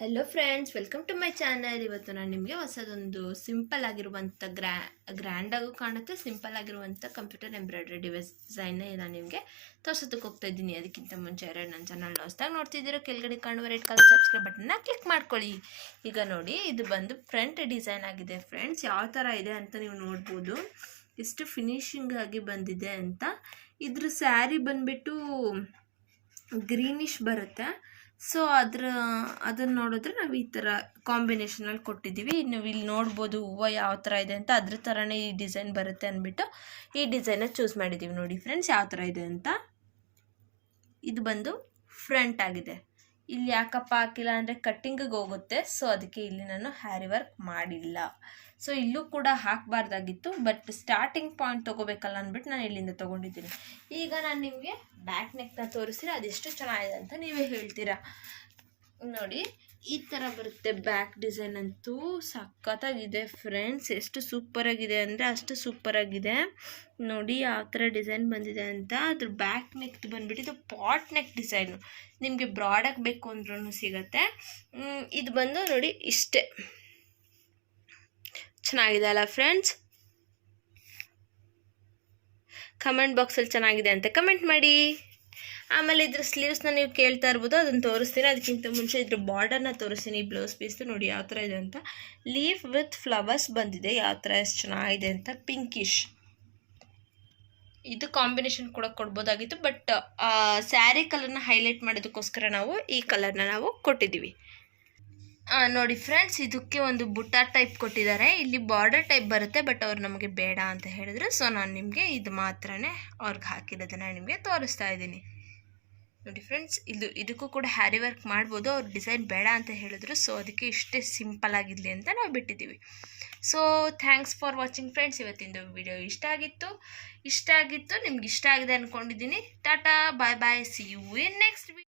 Hello friends, welcome to my channel. ಇವತ್ತು ನಾನು ನಿಮಗೆ ಹೊಸದೊಂದು ಸಿಂಪಲ್ ಆಗಿರುವಂಥ ಗ್ರ್ಯಾಂಡಾಗೂ ಕಾಣುತ್ತೆ, ಸಿಂಪಲ್ ಆಗಿರುವಂಥ ಕಂಪ್ಯೂಟರ್ ಎಂಬ್ರಾಯ್ಡ್ರಿ ಡಿಸೈನ್ ನಾನು ನಿಮಗೆ ತೋರ್ಸೋದಕ್ಕೆ ಹೋಗ್ತಾ ಇದ್ದೀನಿ. ಅದಕ್ಕಿಂತ ಮುಂಚೆ ಯಾರು ನನ್ನ ಚಾನಲ್ನ ಹೊಸದಾಗಿ ನೋಡ್ತಿದ್ದೀರೋ ಕೆಳಗಡೆ ಕಾಣುವ ರೆಡ್ ಕಲರ್ ಸಬ್ಸ್ಕ್ರೈಬ್ ಬಟನ್ನ ಕ್ಲಿಕ್ ಮಾಡ್ಕೊಳ್ಳಿ. ಈಗ ನೋಡಿ, ಇದು ಬಂದು ಫ್ರಂಟ್ ಡಿಸೈನ್ ಆಗಿದೆ ಫ್ರೆಂಡ್ಸ್. ಯಾವ ಥರ ಇದೆ ಅಂತ ನೀವು ನೋಡ್ಬೋದು, ಎಷ್ಟು ಫಿನಿಶಿಂಗ್ ಆಗಿ ಬಂದಿದೆ ಅಂತ. ಇದ್ರ ಸ್ಯಾರಿ ಬಂದುಬಿಟ್ಟು ಗ್ರೀನಿಶ್ ಬರುತ್ತೆ. ಸೊ ಅದನ್ನು ನೋಡಿದ್ರೆ ನಾವು ಈ ಥರ ಕಾಂಬಿನೇಷನಲ್ಲಿ ಕೊಟ್ಟಿದ್ದೀವಿ. ನೀವು ಇಲ್ಲಿ ನೋಡ್ಬೋದು ಹೂವು ಯಾವ ಥರ ಇದೆ ಅಂತ. ಅದ್ರ ಥರನೇ ಈ ಡಿಸೈನ್ ಬರುತ್ತೆ ಅಂದ್ಬಿಟ್ಟು ಈ ಡಿಸೈನ ಚೂಸ್ ಮಾಡಿದ್ದೀವಿ. ನೋಡಿ ಫ್ರೆಂಡ್ಸ್, ಯಾವ ಥರ ಇದೆ ಅಂತ. ಇದು ಬಂದು ಫ್ರಂಟ್ ಆಗಿದೆ. ಇಲ್ಲಿ ಯಾಕಪ್ಪ ಹಾಕಿಲ್ಲ ಅಂದರೆ ಕಟ್ಟಿಂಗಿಗೆ ಹೋಗುತ್ತೆ, ಸೊ ಅದಕ್ಕೆ ಇಲ್ಲಿ ನಾನು ಹ್ಯಾರಿ ವರ್ಕ್ ಮಾಡಿಲ್ಲ. ಸೊ ಇಲ್ಲೂ ಕೂಡ ಹಾಕಬಾರ್ದಾಗಿತ್ತು, ಬಟ್ ಸ್ಟಾರ್ಟಿಂಗ್ ಪಾಯಿಂಟ್ ತೊಗೋಬೇಕಲ್ಲ ಅಂದ್ಬಿಟ್ಟು ನಾನು ಇಲ್ಲಿಂದ ತೊಗೊಂಡಿದ್ದೀನಿ. ಈಗ ನಾನು ನಿಮಗೆ ಬ್ಯಾಕ್ ನೆಕ್ನ ತೋರಿಸ್ತೀನಿ, ಅದೆಷ್ಟು ಚೆನ್ನಾಗಿದೆ ಅಂತ ನೀವೇ ಹೇಳ್ತೀರಾ. ನೋಡಿ, ಈ ಥರ ಬರುತ್ತೆ ಬ್ಯಾಕ್ ಡಿಸೈನ್. ಅಂತೂ ಸಖತ್ತಾಗಿದೆ ಫ್ರೆಂಡ್ಸ್. ಎಷ್ಟು ಸೂಪರಾಗಿದೆ ಅಂದರೆ ಅಷ್ಟು ಸೂಪರಾಗಿದೆ. ನೋಡಿ ಯಾವ ಥರ ಡಿಸೈನ್ ಬಂದಿದೆ ಅಂತ. ಅದ್ರ ಬ್ಯಾಕ್ ನೆಕ್ ಬಂದುಬಿಟ್ಟು ಇದು ಪಾಟ್ ನೆಕ್ ಡಿಸೈನು. ನಿಮಗೆ ಬ್ರಾಡಾಗಿ ಬೇಕು ಅಂದ್ರೂ ಸಿಗುತ್ತೆ. ಇದು ಬಂದು ನೋಡಿ ಇಷ್ಟೇ ಚೆನ್ನಾಗಿದೆ ಅಲ್ಲ ಫ್ರೆಂಡ್ಸ್. ಕಮೆಂಟ್ ಬಾಕ್ಸಲ್ಲಿ ಚೆನ್ನಾಗಿದೆ ಅಂತ ಕಮೆಂಟ್ ಮಾಡಿ. ಆಮೇಲೆ ಇದ್ರ ಸ್ಲೀವ್ಸ್ನ ನೀವು ಕೇಳ್ತಾ ಇರ್ಬೋದು, ಅದನ್ನು ತೋರಿಸ್ತೀನಿ. ಅದಕ್ಕಿಂತ ಮುಂಚೆ ಇದ್ರ ಬಾರ್ಡರ್ನ ತೋರಿಸ್ತೀನಿ. ಬ್ಲೌಸ್ ಪೀಸ್ದು ನೋಡಿ ಯಾವ ಥರ ಇದೆ ಅಂತ. ಲೀಫ್ ವಿತ್ ಫ್ಲವರ್ಸ್ ಬಂದಿದೆ. ಯಾವ ಥರ ಎಷ್ಟು ಚೆನ್ನಾಗಿದೆ ಅಂತ. ಪಿಂಕಿಶ್ ಇದು ಕಾಂಬಿನೇಷನ್ ಕೂಡ ಕೊಡ್ಬೋದಾಗಿತ್ತು, ಬಟ್ ಸ್ಯಾರಿ ಕಲರ್ನ ಹೈಲೈಟ್ ಮಾಡೋದಕ್ಕೋಸ್ಕರ ನಾವು ಈ ಕಲರ್ನ ನಾವು ಕೊಟ್ಟಿದ್ದೀವಿ. ನೋಡಿ ಫ್ರೆಂಡ್ಸ್, ಇದಕ್ಕೆ ಒಂದು ಬುಟ್ಟ ಟೈಪ್ ಕೊಟ್ಟಿದ್ದಾರೆ. ಇಲ್ಲಿ ಬಾರ್ಡರ್ ಟೈಪ್ ಬರುತ್ತೆ, ಬಟ್ ಅವ್ರು ನಮಗೆ ಬೇಡ ಅಂತ ಹೇಳಿದ್ರು. ಸೊ ನಾನು ನಿಮಗೆ ಇದು ಮಾತ್ರನೇ ಅವ್ರಿಗೆ ಹಾಕಿರೋದನ್ನು ನಿಮಗೆ ತೋರಿಸ್ತಾ ಇದ್ದೀನಿ. ನೋಡಿ ಫ್ರೆಂಡ್ಸ್, ಇದಕ್ಕೂ ಕೂಡ ಹ್ಯಾರಿ ವರ್ಕ್ ಮಾಡ್ಬೋದು. ಅವ್ರು ಡಿಸೈನ್ ಬೇಡ ಅಂತ ಹೇಳಿದ್ರು, ಸೊ ಅದಕ್ಕೆ ಇಷ್ಟೇ ಸಿಂಪಲ್ ಆಗಿರಲಿ ಅಂತ ನಾವು ಬಿಟ್ಟಿದ್ದೀವಿ. So thanks for watching friends. ಇವತ್ತಿಂದು ವಿಡಿಯೋ ಇಷ್ಟ ಆಗಿತ್ತು. ನಿಮ್ಗೆ ಇಷ್ಟ ಆಗಿದೆ ಅಂದ್ಕೊಂಡಿದ್ದೀನಿ. Tata, bye bye, see you in next video.